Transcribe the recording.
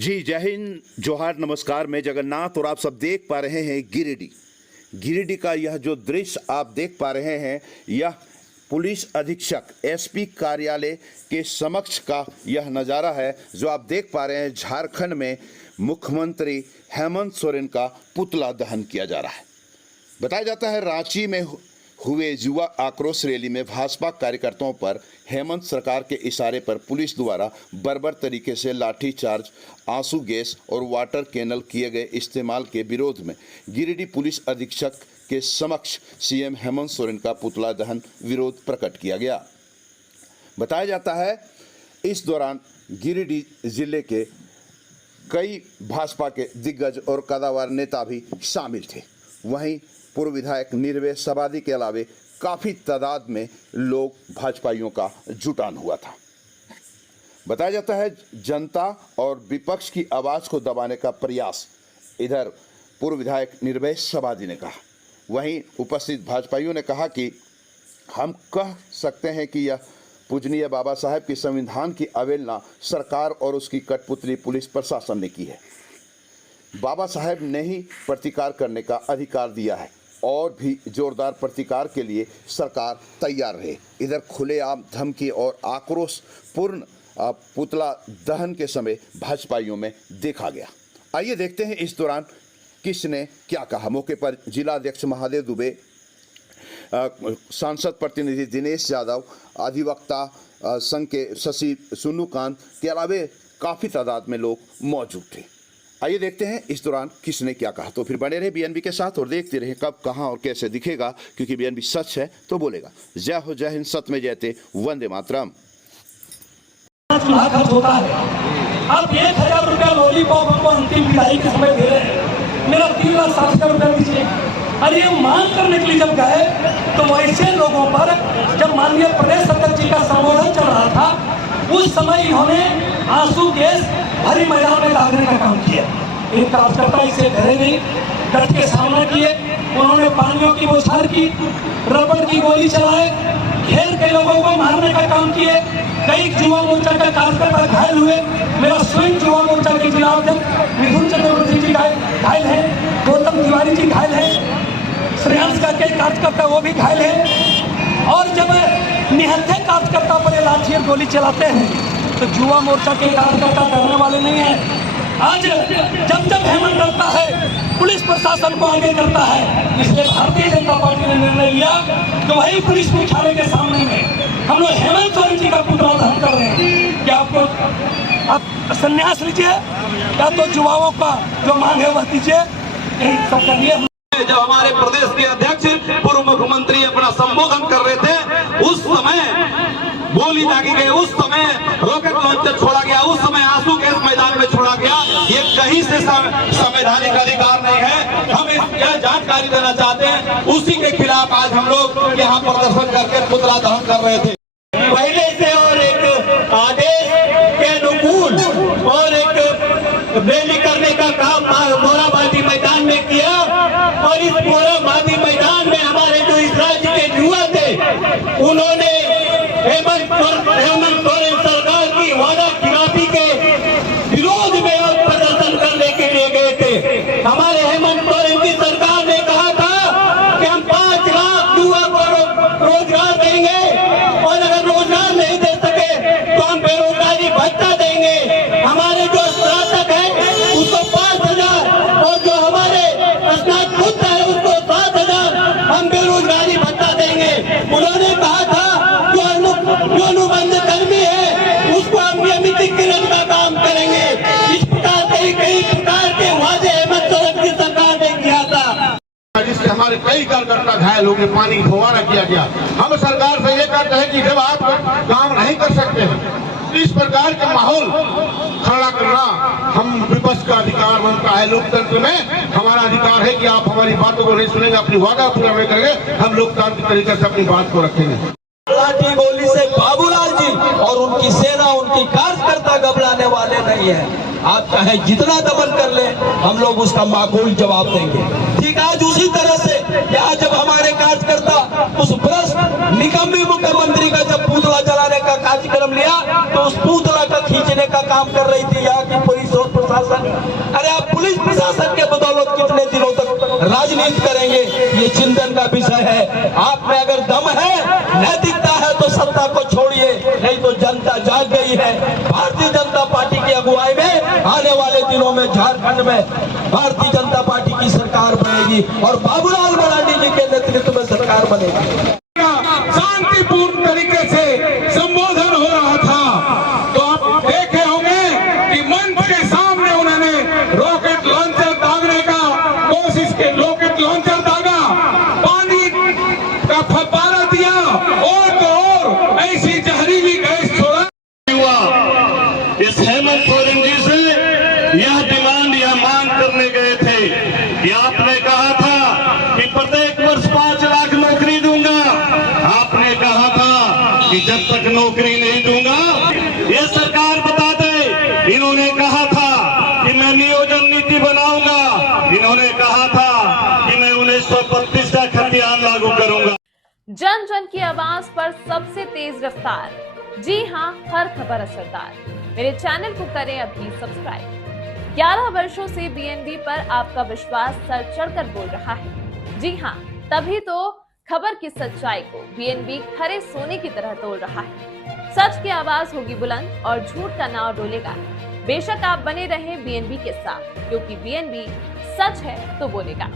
जी जय हिंद, जोहार, नमस्कार। मैं जगन्नाथ और आप सब देख पा रहे हैं गिरिडीह का यह जो दृश्य आप देख पा रहे हैं, यह पुलिस अधीक्षक एसपी कार्यालय के समक्ष का यह नज़ारा है जो आप देख पा रहे हैं। झारखंड में मुख्यमंत्री हेमंत सोरेन का पुतला दहन किया जा रहा है। बताया जाता है रांची में हुए युवा आक्रोश रैली में भाजपा कार्यकर्ताओं पर हेमंत सरकार के इशारे पर पुलिस द्वारा बर्बर तरीके से लाठीचार्ज, आंसू गैस और वाटर कैनल किए गए इस्तेमाल के विरोध में गिरिडीह पुलिस अधीक्षक के समक्ष सीएम हेमंत सोरेन का पुतला दहन विरोध प्रकट किया गया। बताया जाता है इस दौरान गिरिडीह जिले के कई भाजपा के दिग्गज और कद्दावर नेता भी शामिल थे। वहीं पूर्व विधायक निर्भय सबादी के अलावे काफ़ी तादाद में लोग भाजपाइयों का जुटान हुआ था। बताया जाता है जनता और विपक्ष की आवाज़ को दबाने का प्रयास इधर पूर्व विधायक निर्भय सबादी ने कहा। वहीं उपस्थित भाजपाइयों ने कहा कि हम कह सकते हैं कि यह पूजनीय बाबा साहेब के संविधान की अवहेलना सरकार और उसकी कठपुतली पुलिस प्रशासन ने की है। बाबा साहेब ने ही प्रतिकार करने का अधिकार दिया है और भी जोरदार प्रतिकार के लिए सरकार तैयार रहे। इधर खुलेआम धमकी और आक्रोशपूर्ण पुतला दहन के समय भाजपाइयों में देखा गया। आइए देखते हैं इस दौरान किसने क्या कहा। मौके पर जिला अध्यक्ष महादेव दुबे, सांसद प्रतिनिधि दिनेश यादव, अधिवक्ता संघ के शशि सुन्नूकांत के अलावे काफ़ी तादाद में लोग मौजूद थे। आइए देखते हैं इस दौरान किसने क्या कहा। तो फिर बने रहे बीएनबी के साथ और देखते रहे कब, कहां और कैसे दिखेगा, क्योंकि बीएनबी सच है तो बोलेगा। जय हो, जय हिंद, सत्य में जयते, वंदे मातरम। होता है अब 1000 रुपया लॉलीपॉप हमको अंतिम विदाई के समय दे रहे हैं। मेरा 3,60,000 रुपया दीजिए। अरे ये मांग करने के लिए जब गए तो वैसे लोगों पर जब माननीय प्रदेश अध्यक्ष जी का संबोधन चल रहा था उस समय इन्होंने आंसू गैस भरी मैदान में डालने का काम किया। एक कार्यकर्ता इसे डरे नहीं, डट के सामना किए। उन्होंने पानियों की बौछार की, रबड़ की गोली चलाए, घेर के लोगों को मारने का काम किए। कई युवा मोर्चा का कार्यकर्ता घायल हुए। मेरा स्वयं युवा मोर्चा के जिला अध्यक्ष मिथुन चक्रवर्ती जी घायल है, गौतम तिवारी जी घायल है, श्रेयांश का कई कार्यकर्ता वो भी घायल है। और जब निहत्थे कार्यकर्ता पर लाठी और गोली चलाते हैं तो युवा मोर्चा के कार्यकर्ता डरने वाले नहीं है। आज जब हेमंत डरता है पुलिस प्रशासन को आगे करता है। इसलिए भारतीय जनता पार्टी ने निर्णय लिया कि वही पुलिस मुख्यालय के सामने में हम लोग हेमंत सोरेन जी का पुतला दहन कर रहे हैं। क्या आपको आप संन्यास लीजिए या तो युवाओं का जो मांग है वह दीजिए, यही सब करिए। जब हमारे प्रदेश के अध्यक्ष पूर्व मुख्यमंत्री अपना संबोधन कर रहे थे उस समय गोली दागी गई, उस समय रॉकेट लॉन्चर छोड़ा गया, उस समय आंसू गैस मैदान में छोड़ा गया। ये कहीं से संवैधानिक अधिकार नहीं है। हम यह जानकारी देना चाहते हैं। उसी के खिलाफ आज हम लोग यहाँ प्रदर्शन करके पुतला दहन कर रहे थे। पहले से और एक आदेश के अनुकूल और एक रैली करने का काम मोराबादी मैदान में किया और इस मोराबादी मैदान में हमारे जो इस राज्य के युवा थे उन्होंने हेमंत सोरेन सरकार की वादा खिलाफी के विरोध में प्रदर्शन करने के लिए गए थे। हमारे हेमंत सोरेन की सरकार ने कहा था कि हम 5 लाख युवा को रोजगार देंगे और अगर रोजगार नहीं दे सके तो हम बेरोजगारी भत्ता देंगे। हमारे जो स्नातक है उसको 5,000 और जो हमारे स्नातकोत्तर है उसको 7,000 हम बेरोजगारी भत्ता देंगे। उन्होंने कहा था जो अनुबंध कर्मी है उसको हम नियमितीकरण का काम करेंगे। इस प्रकार से कई प्रकार के वादे हेमंत सोरेन की सरकार ने किया था, जिससे हमारे कई कार्यकर्ता घायल हो गए, पानी फुहारा किया गया। हम सरकार से ये कहते हैं कि जब आप काम नहीं कर सकते इस प्रकार के माहौल खड़ा करना हम विपक्ष का अधिकार बनता है। लोकतंत्र में हमारा अधिकार है कि आप हमारी बातों को नहीं सुनेंगे, अपनी वादा पूरा नहीं करेंगे, हम लोकतांत्रिक तरीके से अपनी बात को रखेंगे। लाठी गोली से बाबूलाल जी और उनकी सेना, उनकी कार्यकर्ता घबराने वाले नहीं है। आप चाहे जितना दमन कर ले हम लोग उसका माकूल जवाब देंगे। ठीक, आज उसी तरह से यहाँ जब हमारे कार्यकर्ता उस भ्रष्ट निकम्मे मुख्यमंत्री का जब पुतला जलाने का कार्यक्रम लिया तो उस पुतला का खींचने का काम कर रही थी यहाँ की पुलिस और प्रशासन, अरे आप पुलिस प्रशासन के बदौलत कितने दिनों तक राजनीति करेंगे, ये चिंतन का विषय है। आप में अगर दम है, नैतिकता है तो सत्ता को छोड़िए, नहीं तो जनता जाग गई है। भारतीय जनता पार्टी की अगुवाई में आने वाले दिनों में झारखंड में भारतीय जनता पार्टी की सरकार बनेगी और बाबूलाल मरांडी जी के नेतृत्व में सरकार बनेगी। शांतिपूर्ण तरीके से संबोधन हो रहा था तो आप देखे होंगे कि मंच के सामने उन्होंने रॉकेट लॉन्चर दागने का कोशिश की, रॉकेट लॉन्चर दागा, पानी का फव्वारा दिया और तो और ऐसी जहरीली गैस छोड़ा। इस हेमंत सोरेन जी से यह डिमांड, यह मांग करने गए थे कि आपने कहा था कि प्रत्येक वर्ष 5 लाख नौकरी दूंगा। आपने कहा था कि जब तक नौकरी नहीं दूंगा, ये सरकार बता दे, इन्होंने कहा था कि मैं नियोजन नीति बनाऊंगा, इन्होंने कहा था कि मैं 1932 का खतियान लागू करूंगा। जन जन की आवाज पर सबसे तेज रफ्तार, जी हां, हर खबर असरदार। मेरे चैनल को करें अभी सब्सक्राइब। 11 वर्षों से बीएनबी पर आपका विश्वास सर चढ़कर बोल रहा है। जी हां, तभी तो खबर की सच्चाई को बीएनबी खरे सोने की तरह तोल रहा है। सच की आवाज होगी बुलंद और झूठ का नाव डोलेगा। बेशक आप बने रहें बीएनबी के साथ, क्योंकि बीएनबी सच है तो बोलेगा।